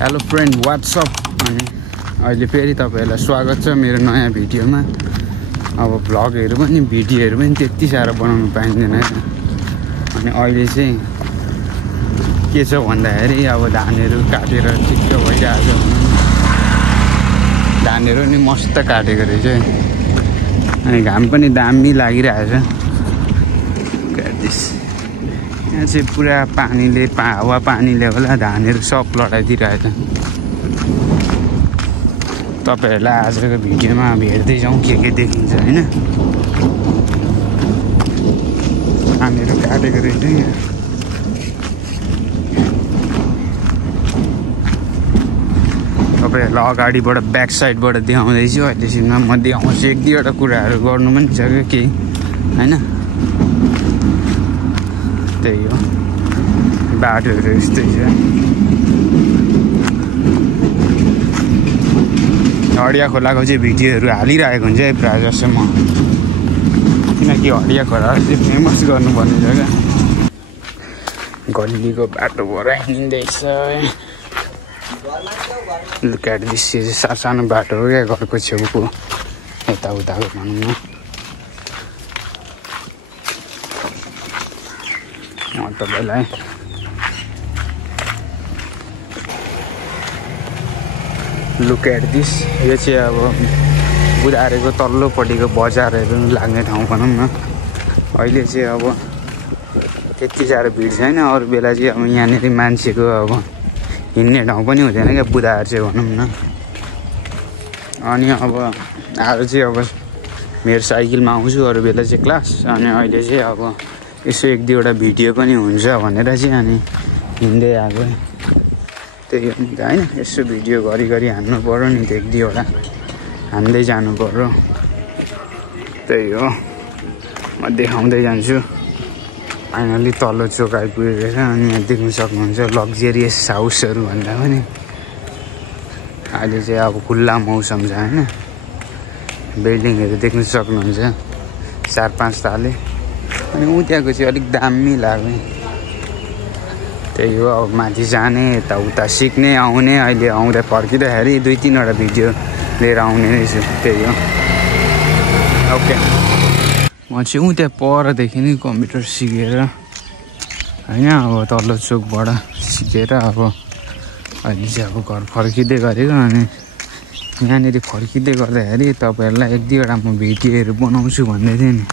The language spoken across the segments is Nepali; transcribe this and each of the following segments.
हेलो फ्रेन्ड व्हाट्सअप अनि अहिले फेरि तपाईहरुलाई स्वागत छ मेरो नयाँ भिडियोमा। अब भ्लगहरु पनि भिडियोहरु पनि त्यति साह्रो बनाउन पाइँदैन है। अनि अहिले चाहिँ के छ भन्दाखेरि अब धानहरु काटेर चित्त भइरहेको छ। धानहरु नि मस्त काटेको रहेछ अनि घाम पनि दामी लागिरहेछ। यहाँ चाहिँ पुरा पानीले हावा पानीले होला धानहरु सब लडाइदिरहेछ। तपाईहरुलाई आजको भिडियोमा अब हेर्दै जाउँ के देखिन्छ हैन। धानहरु काटेको रहेछ यहाँ। तपाईहरुलाई अगाडिबाट ब्याक साइडबाट देखाउँदैछु। अहिलेसम्म म देखाउँछु एक दुईवटा कुराहरु गर्नु पनि छ के हैन। त्यही हो बाटोहरु यस्तै छ। हडिया खोलाको चाहिँ भिडियोहरु हालिरहेको हुन्छ है प्राय जसो म, किनकि हडिया खोला चाहिँ फेमस गर्नुपर्ने जग्गा। गल्लीको बाटोबाट हिँड्दैछ। लुक एट दिस सानो बाटो हो क्या घरको छेउको यताउताको भनौँ न। तपाईलाई लुक एट दिस यो चाहिँ अब बुधारेको तल्लोपट्टिको बजारहरु लाग्ने ठाउँ भनौँ न। अहिले चाहिँ अब त्यति साह्रो भिड छैन। अरू बेला चाहिँ अब यहाँनिर मान्छेको अब हिँड्ने ठाउँ पनि हुँदैन क्या बुधार चाहिँ भनौँ न। अनि अब आज चाहिँ अब मेरो साइकलमा आउँछु अरू बेला चाहिँ क्लास। अनि अहिले चाहिँ अब यसो एक दुईवटा भिडियो पनि हुन्छ भनेर चाहिँ अनि हिँड्दै आएको। त्यही हो नि त हैन। यसो भिडियो घरिघरि हान्नु पर्यो नि त, एक दुईवटा हान्दै जानु पर्यो। त्यही हो म देखाउँदै जान्छु। फाइनली तल्लो चोक आइपुगेको छ। अनि यहाँ देख्न सक्नुहुन्छ लग्जरियस हाउसहरु भन्दा पनि अहिले चाहिँ अब खुल्ला मौसम छ हैन। बिल्डिङहरु देख्न सक्नुहुन्छ 4-5 ताले। अनि उताको चाहिँ अलिक दामी लाग्यो। त्यही हो अब माथि जाने यताउता सिक्ने आउने। अहिले आउँदा फर्किँदाखेरि 2-3वटा भिडियो लिएर आउने नै छु। त्यही हो ओके। म चाहिँ उता परदेखि नै कम्प्युटर सिकेर हैन अब तल्लो चोकबाट सिकेर अब अहिले चाहिँ अब घर फर्किँदै गरेको। अनि यहाँनिर फर्किँदै गर्दाखेरि तपाईहरुलाई एक दुईवटा म भिडियोहरु बनाउँछु भन्दै थिएँ नि।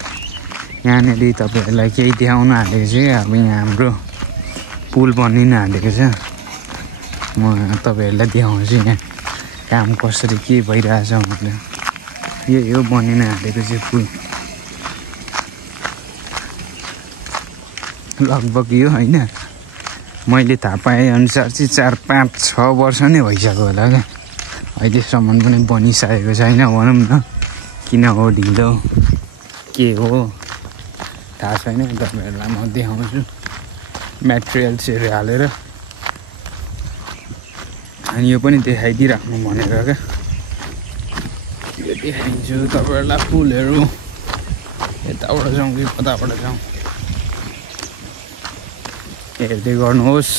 यहाँनिर तपाईहरुलाई केही देखाउन आँटेको छु क्या। अब यहाँ हाम्रो पुल बनिन आँटेको छ। म तपाईहरुलाई देखाउँछु यहाँ काम कसरी के भइरहेछ भनेर। यही हो बनिन आँटेको चाहिँ पुल। लगभग यो हैन मैले थाहा पाए अनुसार चाहिँ 4-5-6 वर्ष नै भइसक्यो होला क्या। अहिलेसम्म पनि बनिसकेको छैन भनौँ न। किन हो ढिलो के हो थाहा छैन। तपाईहरुलाई म देखाउँछु म्याटेरियल्सहरु हालेर। अनि यो पनि देखाइदिइराख्नु भनेर क्या। यो देखाइदिन्छु तपाईहरुलाई पुलहरु। यताबाट जाउँ कि कताबाट जाउँ हेर्दै गर्नुहोस्।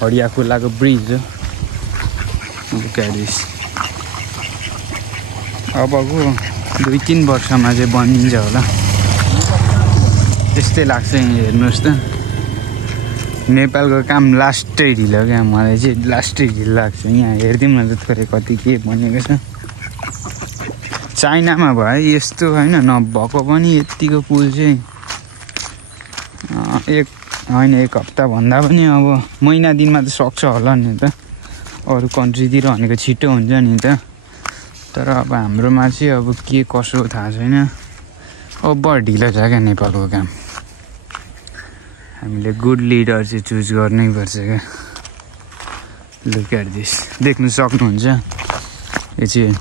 हडिया खोलाको ब्रिज हो। अबको 2-3 वर्षमा चाहिँ बनिन्छ होला त्यस्तै लाग्छ। हेर्नुहोस् त नेपालको काम लास्टै ढिलो क्या। मलाई चाहिँ लास्टै ढिलो लाग्छ। यहाँ हेरिदिउँ न त थोरै कति के बनेको छ। चाइनामा भए यस्तो हैन नभएको पनि यतिको पुल चाहिँ एक हप्ता भन्दा पनि अब महिना दिनमा त सक्छ होला नि त। अरू कन्ट्रीतिर भनेको छिटो हुन्छ नि त। तर अब हाम्रोमा चाहिँ अब के कसो थाहा छैन। अब बढी ढिलो छ क्या नेपालको काम। हामीले गुड लिडर चाहिँ चुज गर्नै पर्छ क्या। लुक एट दिस देख्न सक्नुहुन्छ यो चाहिँ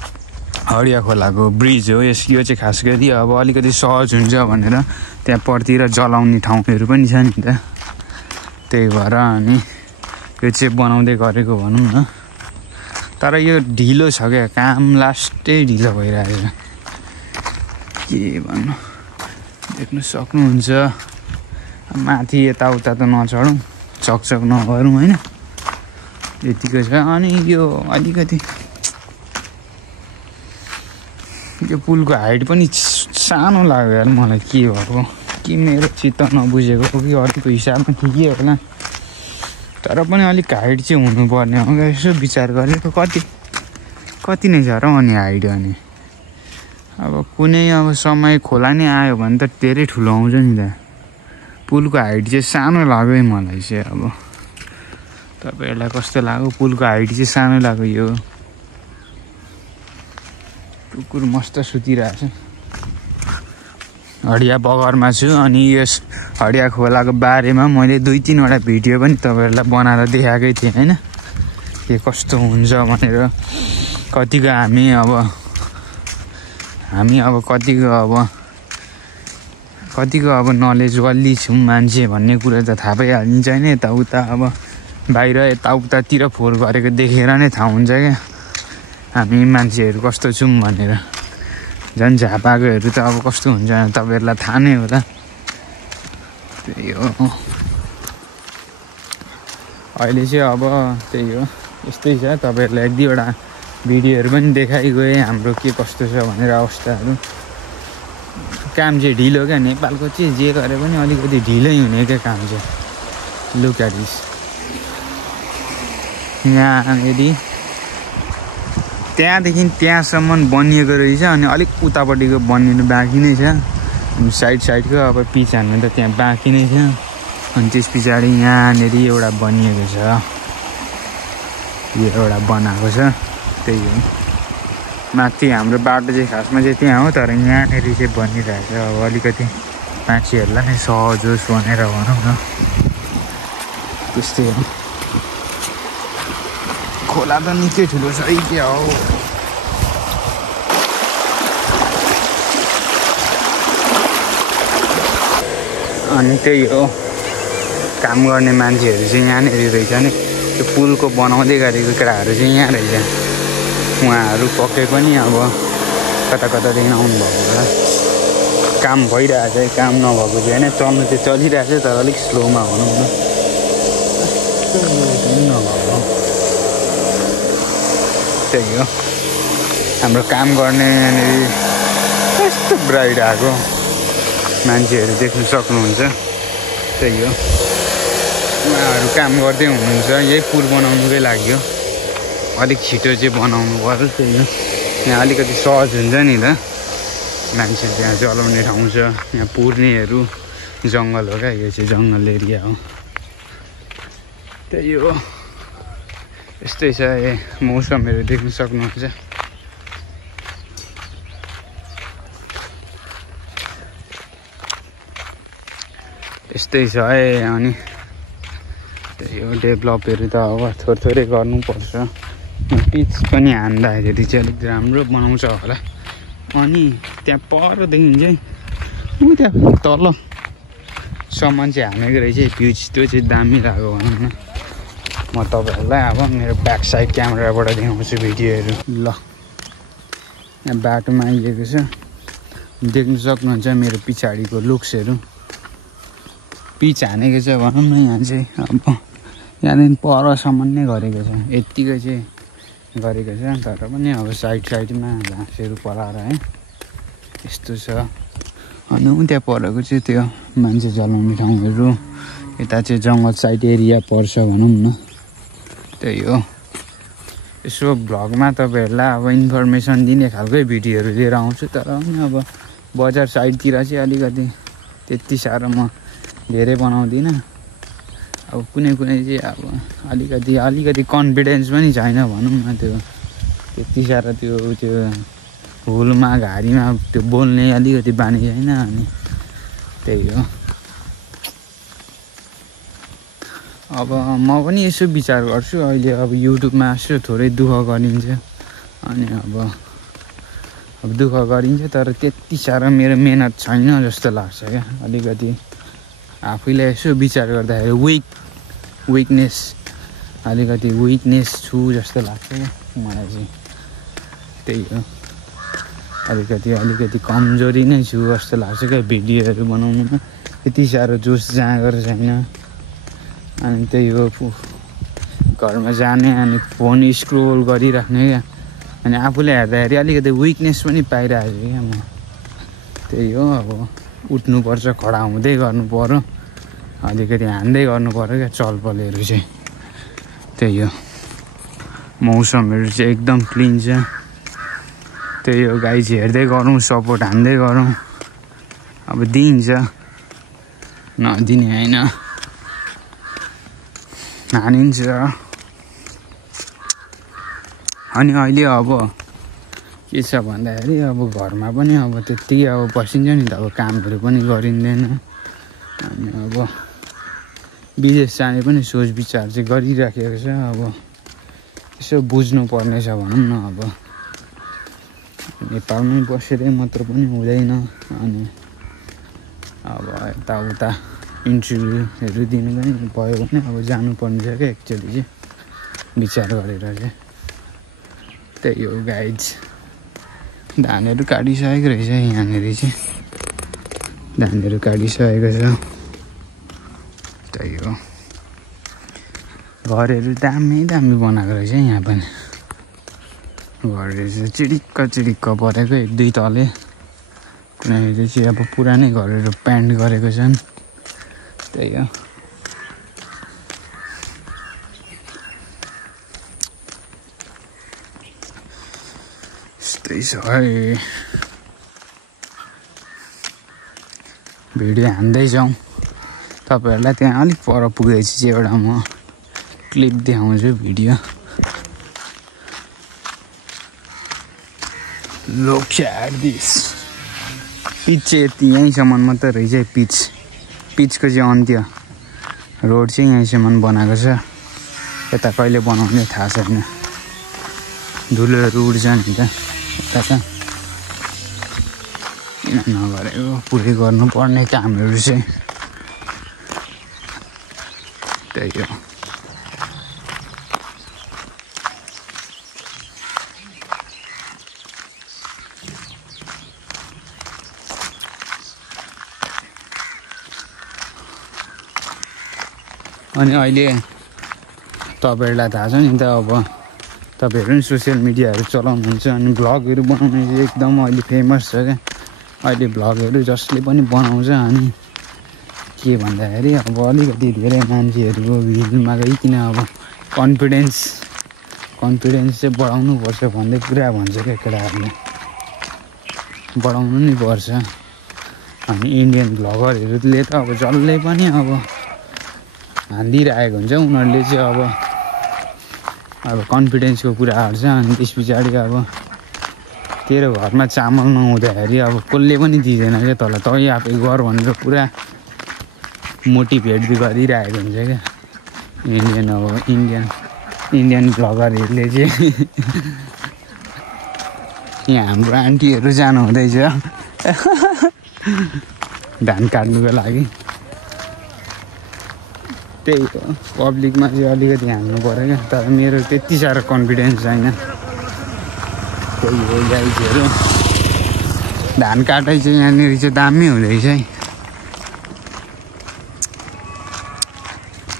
हडिया खोलाको ब्रिज हो। यो चाहिँ खास गरी अब अलिकति सहज हुन्छ भनेर त्यहाँ परतिर जलाउने ठाउँहरु पनि छ नि त। त्यही भएर अनि यो चाहिँ बनाउँदै गरेको भनौँ न। तर यो ढिलो छ क्या काम लास्टै ढिलो भइरहेछ। के भन्नु देख्न सक्नुहुन्छ। माथि यताउता त नचढौँ चकचक नगरौँ हैन। यतिको छ। अनि यो अलिकति यो पुलको हाइट पनि सानो लाग्यो यार मलाई, के भएको कि मेरो चित्त नबुझेको हो कि अरूको हिसाबमा ठिकै होला, तर पनि अलिक हाइट चाहिँ हुनुपर्ने हो क्या। यसो विचार गरेको कति नै छ र अनि हाइट। अनि अब कुनै अब समय खोला नै आयो भने त धेरै ठुलो आउँछ नि त। पुलको हाइट चाहिँ सानो लाग्यो है मलाई चाहिँ। अब तपाईँहरूलाई कस्तो लाग्यो? पुलको हाइट चाहिँ सानो लाग्यो। यो कुकुर मस्त सुतिरहेछ। हडिया बगरमा छु अनि यस हडिया खोलाको बारेमा मैले 2-3वटा भिडियो पनि तपाईँहरूलाई बनाएर देखाएकै थिएँ होइन, के कस्तो हुन्छ भनेर। कतिको हामी अब कतिको अब नलेजवाली छौँ मान्छे भन्ने कुरा त थाहा पाइहालिन्छ नि। यताउता अब बाहिर यताउतातिर फोहोर गरेको देखेर नै थाहा हुन्छ क्या हामी मान्छेहरू कस्तो छौँ भनेर। झन् झापाकोहरू त अब कस्तो हुन्छ तपाईँहरूलाई थाहा नै होला। त्यही हो, अहिले चाहिँ अब त्यही हो, यस्तै छ। तपाईँहरूलाई 1-2वटा भिडियोहरू पनि देखाइगएँ हाम्रो के कस्तो छ भनेर अवस्थाहरू। काम चाहिँ ढिलो क्या नेपालको चाहिँ, जे गरे पनि अलिकति ढिलै हुने क्या काम चाहिँ। लुक एट दिस, यहाँनिर त्यहाँदेखि त्यहाँसम्म बनिएको रहेछ अनि अलिक उतापट्टिको बनिनु बाँकी नै छ। साइडको अब पिच हान्नु त त्यहाँ बाँकी नै छ। अनि त्यस पछाडि यहाँनिर एउटा बनिएको छ, यो एउटा बनाएको छ। त्यही हो, माथि हाम्रो बाटो चाहिँ खासमा चाहिँ त्यहाँ हो, तर यहाँनिर चाहिँ बनिरहेछ। अब अलिकति मान्छेहरूलाई नै सहज होस् भनेर भनौँ न, त्यस्तै हो। खोला त निकै ठुलो छ है, क्या हो। अनि त्यही हो, काम गर्ने मान्छेहरू चाहिँ यहाँनिर रहेछ नि। त्यो पुलको बनाउँदै गरेको केटाहरू चाहिँ यहाँ रहेछ। उहाँहरू पक्कै पनि अब कतादेखि आउनुभएको होला। काम भइरहेछ, काम नभएको चाहिँ होइन, चल्नु चाहिँ चलिरहेछ तर अलिक स्लोमा भनौँ न। नभएको त्यही हो, हाम्रो काम गर्ने यहाँनिर कस्तो ब्राइड आएको मान्छेहरू देख्न सक्नुहुन्छ। त्यही हो, उहाँहरू काम गर्दै हुनुहुन्छ। यही पुल बनाउनुकै लागि हो, अलिक छिटो चाहिँ बनाउनु पर्यो। त्यही हो, यहाँ अलिकति सहज हुन्छ नि त। मान्छे त्यहाँ चलाउने ठाउँ छ, यहाँ पुर्नेहरू जङ्गल हो क्या, यो चाहिँ जङ्गल एरिया हो। त्यही हो, यस्तै छ। मौसमहरू देख्न सक्नुहुन्छ। यस्तै छ है। अनि त्यही हो, डेभलपहरू त अब थोरै गर्नुपर्छ। पिच पनि हान्दाखेरि चाहिँ अलिक राम्रो बनाउँछ होला। अनि त्यहाँ परदेखि चाहिँ त्यहाँ तलसम्म चाहिँ हानेको रहेछ पिच, त्यो चाहिँ दामी लाग्यो भनौँ न। म तपाईँहरूलाई अब मेरो ब्याक साइड क्यामेराबाट देखाउँछु भिडियोहरू। ल, यहाँ बाटोमा आइएको छ, देख्न सक्नुहुन्छ मेरो पछाडिको लुक्सहरू। पिच हानेको छ भनौँ न। यहाँ चाहिँ अब यहाँदेखि परसम्म नै गरेको छ, यत्तिको चाहिँ गरेको छ। तर पनि अब साइडमा घाँसहरू पलाएर है यस्तो छ। अनि त्यहाँ परेको चाहिँ त्यो मान्छे चलाउने ठाउँहरू, यता चाहिँ जङ्गल साइड एरिया पर्छ भनौँ न। त्यही हो, यसो भ्लगमा तपाईँहरूलाई अब इन्फर्मेसन दिने खालकै भिडियोहरू लिएर आउँछु। तर पनि अब बजार साइडतिर चाहिँ अलिकति त्यति साह्रो म धेरै बनाउँदिनँ। अब कुनै चाहिँ अब अलिकति कन्फिडेन्स पनि छैन भनौँ न। त्यो त्यति साह्रो त्यो हुलमा घारीमा त्यो बोल्ने अलिकति बानी छैन। अनि त्यही हो, अब म पनि यसो विचार गर्छु अहिले। अब युट्युबमा यसो थोरै दुःख गरिन्छ, अनि अब दुःख गरिन्छ तर त्यति साह्रो मेरो मेहनत छैन जस्तो लाग्छ क्या। अलिकति आफैलाई यसो विचार गर्दाखेरि अलिकति विकनेस छु जस्तो लाग्छ क्या मलाई चाहिँ। त्यही हो, अलिकति कमजोरी नै छु जस्तो लाग्छ क्या भिडियोहरू बनाउनुमा। त्यति साह्रो जोस जाँगर छैन। अनि त्यही हो, घरमा जाने अनि फोन स्क्रोल गरिराख्ने क्या अनि आफूले हेर्दाखेरि अलिकति विकनेस पनि पाइरहेको छु क्या म त्यही हो अब उठ्नुपर्छ खडा हुँदै गर्नु पर्यो अलिकति हान्दै गर्नु पर्यो क्या चलपलहरू चाहिँ त्यही हो मौसमहरू चाहिँ एकदम क्लिन छ त्यही हो गाइज हेर्दै गरौँ सपोर्ट हान्दै गरौँ अब दिन्छ नदिने होइन हानिन्छ अनि अहिले अब के छ भन्दाखेरि अब घरमा पनि अब त्यत्तिकै अब बसिन्छ नि त अब कामहरू पनि गरिँदैन अनि अब विदेश जाने पनि सोच विचार चाहिँ गरिराखेको छ अब यसो बुझ्नु पर्ने छ भनौँ न अब नेपालमै बसेरै मात्र पनि हुँदैन अनि अब यताउता इन्टरभ्यूहरू दिनु पनि भयो भने अब जानुपर्ने छ क्या एक्चुअली चाहिँ विचार गरेर चाहिँ त्यही हो गाइज धानहरू काटिसकेको रहेछ यहाँनिर चाहिँ धानहरू काटिसकेको छ त्यही हो घरहरू दामी दामी बनाएको रहेछ यहाँ पनि घरहरू चाहिँ चिडिक्क परेको एक दुई तले कुनैले चाहिँ अब पुरानै घरहरू पेन्ट गरेको छन् त्यही हो यस्तै छ है भिडियो हान्दै जाउँ तपाईँहरूलाई त्यहाँ अलिक पर पुगेपछि चाहिँ एउटा म क्लिप देखाउँछु video Look at this. Pitch चाहिँ यति यहीँसम्म मात्रै रहेछ पिचको चाहिँ अन्त्य रोड चाहिँ यहीँसम्म बनाएको छ यता कहिले बनाउने थाहा छैन धुलोहरू उड्छ नि त यता त किन नगरेको पुरै गर्नुपर्ने कामहरू चाहिँ त्यही हो अनि अहिले तपाईँहरूलाई थाहा छ नि त अब तपाईँहरू पनि सोसियल मिडियाहरू चलाउनुहुन्छ अनि भ्लगहरू बनाउने चाहिँ एकदम अहिले फेमस छ क्या अहिले भ्लगहरू जसले पनि बनाउँछ अनि के भन्दाखेरि अब अलिकति धेरै मान्छेहरूको भिडमा गइकन अब कन्फिडेन्स चाहिँ बढाउनुपर्छ भन्दै पुरा भन्छ क्या केटाहरूले बढाउनु नि पर्छ अनि इन्डियन भ्लगरहरूले त अब जसले पनि अब हालिदिइरहेको हुन्छ उनीहरूले चाहिँ अब कन्फिडेन्सको कुराहरू छ अनि त्यस पछाडि अब तेरो घरमा चामल नहुँदाखेरि अब कसले पनि दिँदैन क्या तँलाई तै आफै गर भनेर पुरा मोटिभेट गरिरहेको हुन्छ क्या इन्डियन भ्लगरहरूले चाहिँ यहाँ हाम्रो आन्टीहरू जानु हुँदैछ धान काट्नुको लागि त्यही हो पब्लिकमा चाहिँ अलिकति हाल्नु पऱ्यो क्या तर मेरो त्यति साह्रो कन्फिडेन्स छैन त्यही हो गाइजहरू धान काटाइ चाहिँ यहाँनिर चाहिँ दामी हुँदैछ है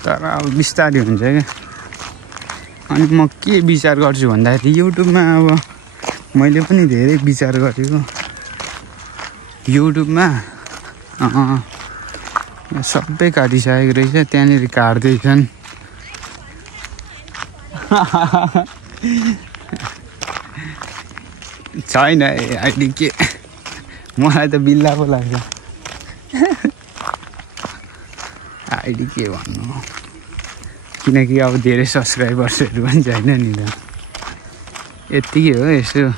तर अब बिस्तारै हुन्छ क्या अनि म के विचार गर्छु भन्दाखेरि युट्युबमा अब मैले पनि धेरै विचार गरेको युट्युबमा सबै काटिसकेको रहेछ त्यहाँनिर काट्दैछन् छैन अहिले के मलाई त बिल्ला पो लाग्छ आइडी के भन्नु किनकि अब धेरै सब्सक्राइबर्सहरू पनि छैन नि त यत्तिकै हो यसो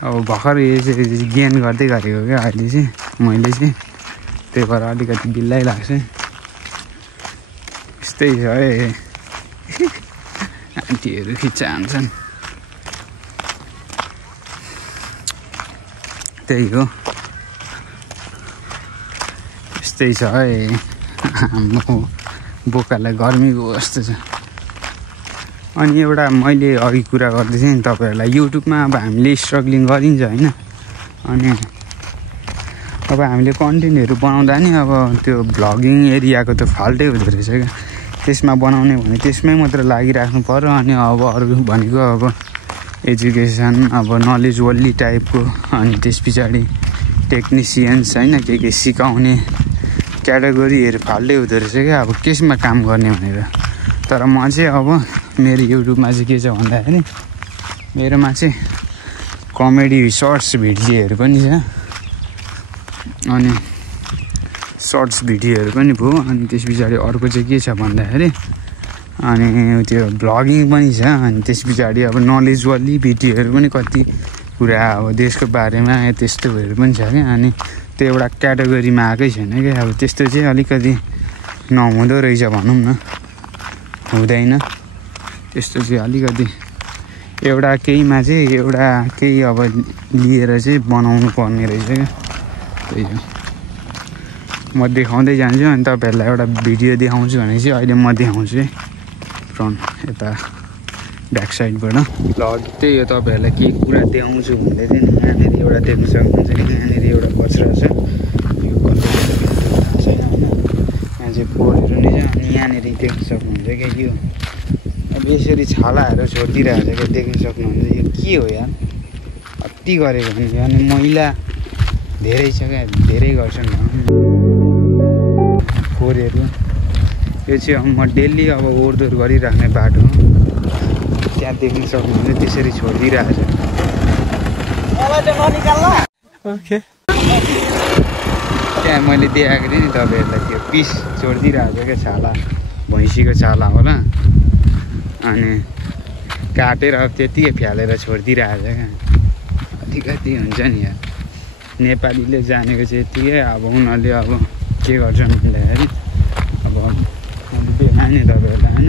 अब भर्खर यसरी गेन गर्दै गरेको क्या अहिले चाहिँ मैले चाहिँ त्यही भएर अलिकति बिल्लै लाग्छ यस्तै छ है आन्टीहरू खिचान्छन् त्यही हो यस्तै छ है हाम्रो बोकालाई गर्मीको जस्तो छ अनि एउटा मैले अघि कुरा गर्दैछु नि तपाईँहरूलाई युट्युबमा अब हामीले स्ट्रगलिङ गरिन्छ होइन अनि अब हामीले कन्टेन्टहरू बनाउँदा नि अब त्यो भ्लगिङ एरियाको त फाल्टै हुँदो रहेछ क्या त्यसमा बनाउने भने त्यसमै मात्र लागिराख्नु पर्यो। अनि अब अरू भनेको अब एजुकेसन अब नलेज वल्ली टाइपको, अनि त्यस पछाडि टेक्निसियन्स होइन के सिकाउने क्याटेगोरीहरू फाल्टै हुँदो रहेछ क्या अब केसमा काम गर्ने भनेर। तर म चाहिँ अब मेरो युट्युबमा चाहिँ के छ भन्दाखेरि मेरोमा चाहिँ कमेडी सर्ट्स भिडियोहरू पनि छ, अनि सर्ट्स भिडियोहरू पनि भयो। अनि त्यस पछाडि अर्को चाहिँ के छ भन्दाखेरि अनि त्यो भ्लगिङ पनि छ। अनि त्यस पछाडि अब नलेज वाली भिडियोहरू पनि कति कुरा अब देशको बारेमा त्यस्तोहरू पनि छ क्या। अनि त्यो एउटा क्याटेगोरीमा आएकै छैन क्या। अब त्यस्तो चाहिँ अलिकति नहुँदो रहेछ भनौँ न, हुँदैन त्यस्तो चाहिँ। अलिकति एउटा केहीमा चाहिँ एउटा केही अब लिएर चाहिँ बनाउनु पर्ने रहेछ क्या। त्यही हो, म देखाउँदै जान्छु। अनि तपाईँहरूलाई एउटा भिडियो देखाउँछु भने चाहिँ अहिले म देखाउँछु है फ्रन्ट यता ब्याक साइडबाट। ल त्यही हो, तपाईँहरूलाई केही कुरा देखाउँछु भन्दै थिएँ। यहाँनिर एउटा देख्न सक्नुहुन्छ कि यहाँनिर एउटा कचरा छ, यो कलर छैन होइन, यहाँ चाहिँ फोहोरहरू नै छ। अनि यहाँनिर देख्न सक्नुहुन्छ क्या यो अब यसरी छालाहरू छोडिदिइरहेको छ क्या, देख्न सक्नुहुन्छ। यो के हो यार, अति गरेको भने। अनि मैला धेरै छ क्या, धेरै गर्छन् फोहोरहरू। यो चाहिँ अब म डेली अब ओहोरदोहोर गरिराख्ने बाटो हो, त्यहाँ देख्न सक्नुहुन्छ त्यसरी छोडिदिइरहेको छ। त्यहाँ मैले देखाएको थिएँ नि तपाईँहरूलाई, त्यो पिस छोडिदिइरहेको छ क्या, छाला भैँसीको छाला होला। अनि काटेर त्यत्तिकै फ्यालेर छोडिदिइरहेको छ क्या। अलिकति हुन्छ नि यार, नेपालीले जानेको चाहिँ यत्तिकै। अब उनीहरूले अब के गर्छन् भन्दाखेरि अब देखाएँ नि तपाईँहरूलाई होइन,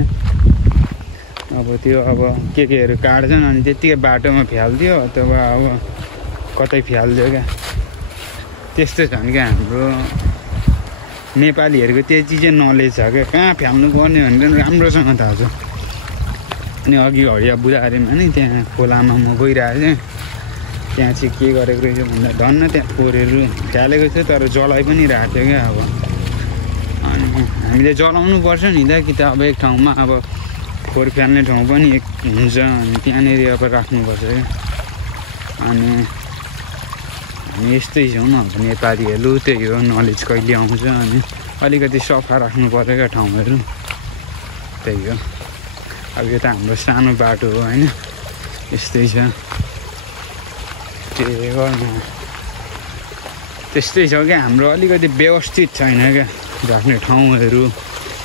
अब त्यो अब केहरू काट्छन् अनि त्यत्तिकै बाटोमा फ्यालिदियो अथवा अब कतै फ्यालिदियो क्या। त्यस्तो छन् क्या हाम्रो नेपालीहरूको, त्यो चिज चाहिँ नलेज छ क्या, कहाँ फ्याल्नु पर्ने भनेर राम्रोसँग थाहा छ। अनि अघि हडिया बुढारीमा नि त्यहाँ खोलामा म गइरहेको थिएँ, त्यहाँ चाहिँ के गरेको रहेछ भन्दा धन्न त्यहाँ फोहोरहरू फ्यालेको थियो, तर जलाइ पनि रहेको थियो क्या। अब अनि हामीले जलाउनु पर्छ नि त, कि त अब एक ठाउँमा अब फोहोर फ्याल्ने ठाउँ पनि एक हुन्छ, अनि त्यहाँनिर अब राख्नुपर्छ क्या। अनि हामी यस्तै छौँ अब नेपालीहरू, त्यही हो नलेज कहिले आउँछ। अनि अलिकति सफा राख्नु पर्यो क्या ठाउँहरू, त्यही हो। अब यो त हाम्रो सानो बाटो हो होइन, यस्तै छ, के गर्नु त्यस्तै छ क्या। हाम्रो अलिकति व्यवस्थित छैन क्या राख्ने ठाउँहरू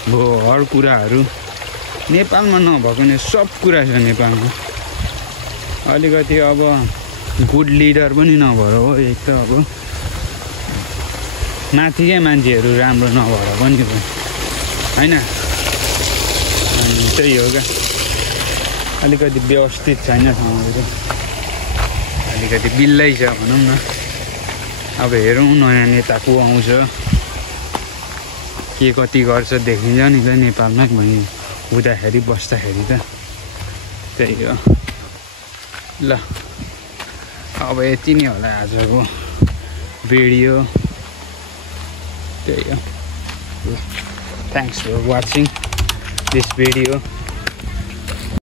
भयो, हर कुराहरू नेपालमा नभएको नि सब कुरा छ नेपालमा। अलिकति अब गुड लिडर पनि नभएर हो, एक त अब माथिकै मान्छेहरू राम्रो नभएर पनि हो होइन। अनि त्यही हो क्या, अलिकति व्यवस्थित छैन ठाउँहरू, अलिकति बिल्लै छ भनौँ न। अब हेरौँ नयाँ नेता को आउँछ, के कति गर्छ देखिन्छ नि त नेपालमा भनी हुँदाखेरि बस्दाखेरि त। त्यही हो, ल अब यति नै होला आजको भिडियो, त्यही हो। Thanks for watching this video.